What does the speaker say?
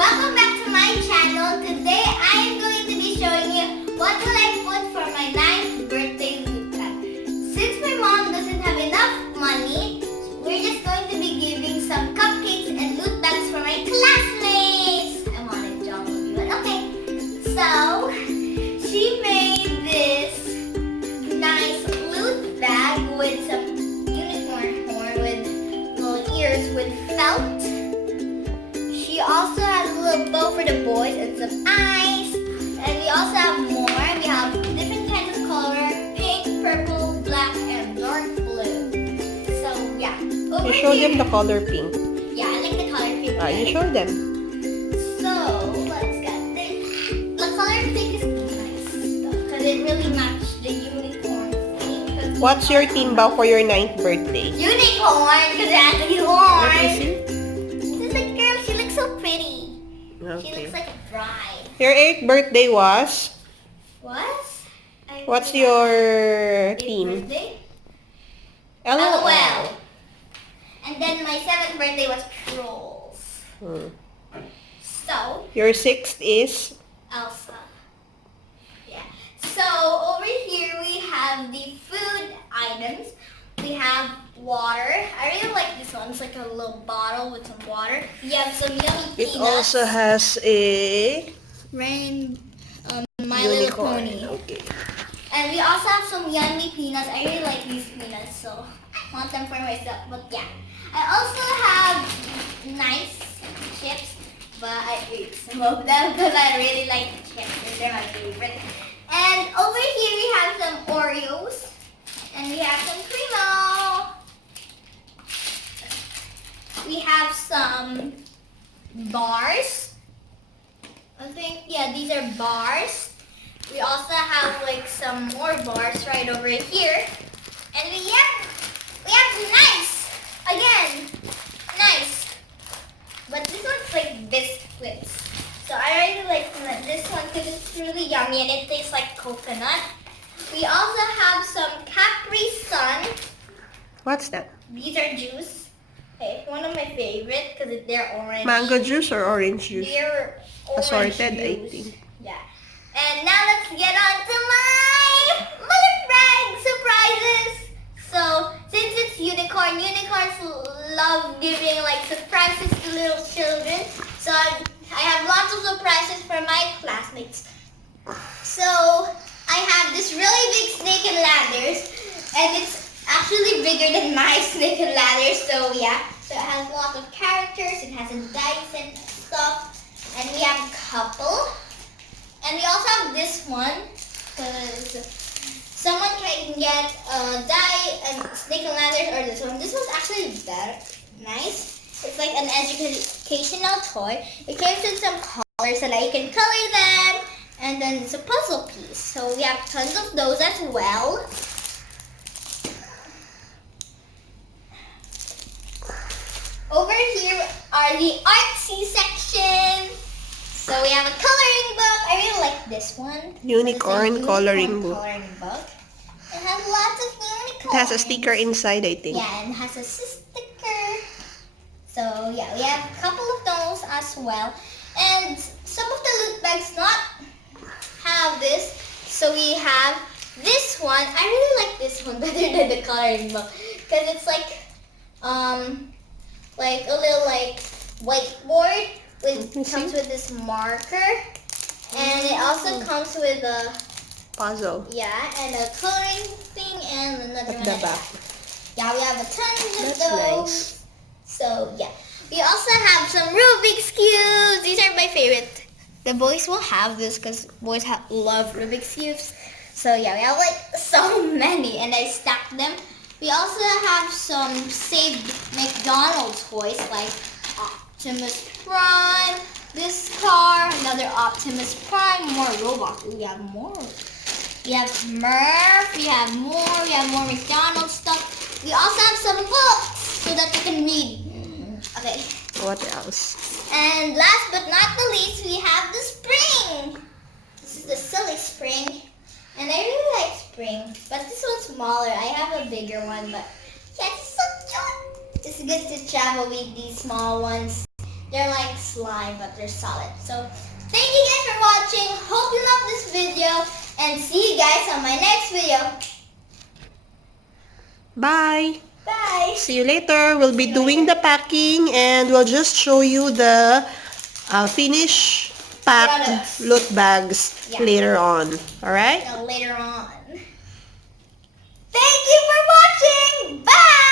Welcome back to my channel. Today I am going to be showing you what will I put for my 9th birthday loot bag. Since my mom doesn't have enough money, we're just going to be giving some cupcakes and loot bags for my classmates. I'm on it, John. Okay, so she made this nice loot bag with some unicorn horn with little ears with felt. She also has a little bow for the boys and some eyes. And we also have more. We have different kinds of color: pink, purple, black, and dark blue. So yeah. You show them the color pink. Yeah, I like the color pink. You show them. So let's get this. The color pink is nice because it really matched the unicorn theme. What's your theme bow for your 9th birthday? Unicorn, because it has a horn. Let me see. This is a girl. She looks so pretty. She Okay. looks like a bride. Your 8th birthday was? What's your theme? Birthday? LOL. And then my 7th birthday was trolls. So, Your 6th is? Elsa. Yeah. So, over here we have the food items. We have water. I really like this one. It's like a little bottle with some water. We have some yummy peanuts. It also has a My Little unicorn. Pony. Okay. And we also have some yummy peanuts. I really like these peanuts, so I want them for myself. But yeah, I also have nice chips, but I ate some of them because I really like chips. They're my favorite. And over here we have some Oreos, and we have some Primo. We have some bars. I think, yeah, these are bars. We also have like some more bars right over here. And we have nice. Again, nice. But this one's like biscuits. So I really like this one because it's really yummy and it tastes like coconut. We also have some Capri Sun. What's that? These are juice. Okay, one of my favorite because they're orange. Mango juice or orange juice? They're orange Assorted, I juice. think. Yeah. And now let's get on to my mother brag surprises. So since it's unicorns love giving like surprises to little children. So I have lots of surprises for my classmates. So I have this really big snake and ladders, and it's actually bigger than my snake and ladder. So yeah, so it has lots of characters. It has a dice and stuff, and we have a couple. And we also have this one because someone can get a die and snake and ladders, or this one. This one's actually better, nice. It's like an educational toy. It comes with some colors so that you can color them, and then it's a puzzle piece. So we have tons of those as well. Over here are the artsy section. So we have a coloring book. I really like this one. Unicorn coloring book. book. It has lots of unicorns. It has a sticker inside, I think. Yeah, and it has a sticker. So yeah, we have a couple of those as well. And some of the loot bags not have this. So we have this one. I really like this one better than the coloring book because it's like a little like whiteboard. It comes with this marker, and it also comes with a Puzzle. and a coloring thing and another At one. the back. Yeah, we have a ton of That's those. nice. So yeah, we also have some Rubik's cubes. These are my favorite. The boys will have this because boys love Rubik's cubes. So yeah, we have like so many, and I stacked them. We also have some saved McDonald's toys like Optimus Prime, this car, another Optimus Prime, more robots. We have more. We have Murph, we have more McDonald's stuff. We also have some books so that you can read. Okay. What else? And last but not the least, we have the spring. This is the silly spring. And I really like spring, but this one's smaller. I have a bigger one, but yeah, it's so cute. It's good to travel with these small ones. They're like slime, but they're solid. So thank you guys for watching. Hope you love this video, and see you guys on my next video. Bye! Bye. See you later. We'll be doing the packing and we'll just show you the finished packed Products. loot bags Yeah. later on. Alright? Later on. Thank you for watching. Bye.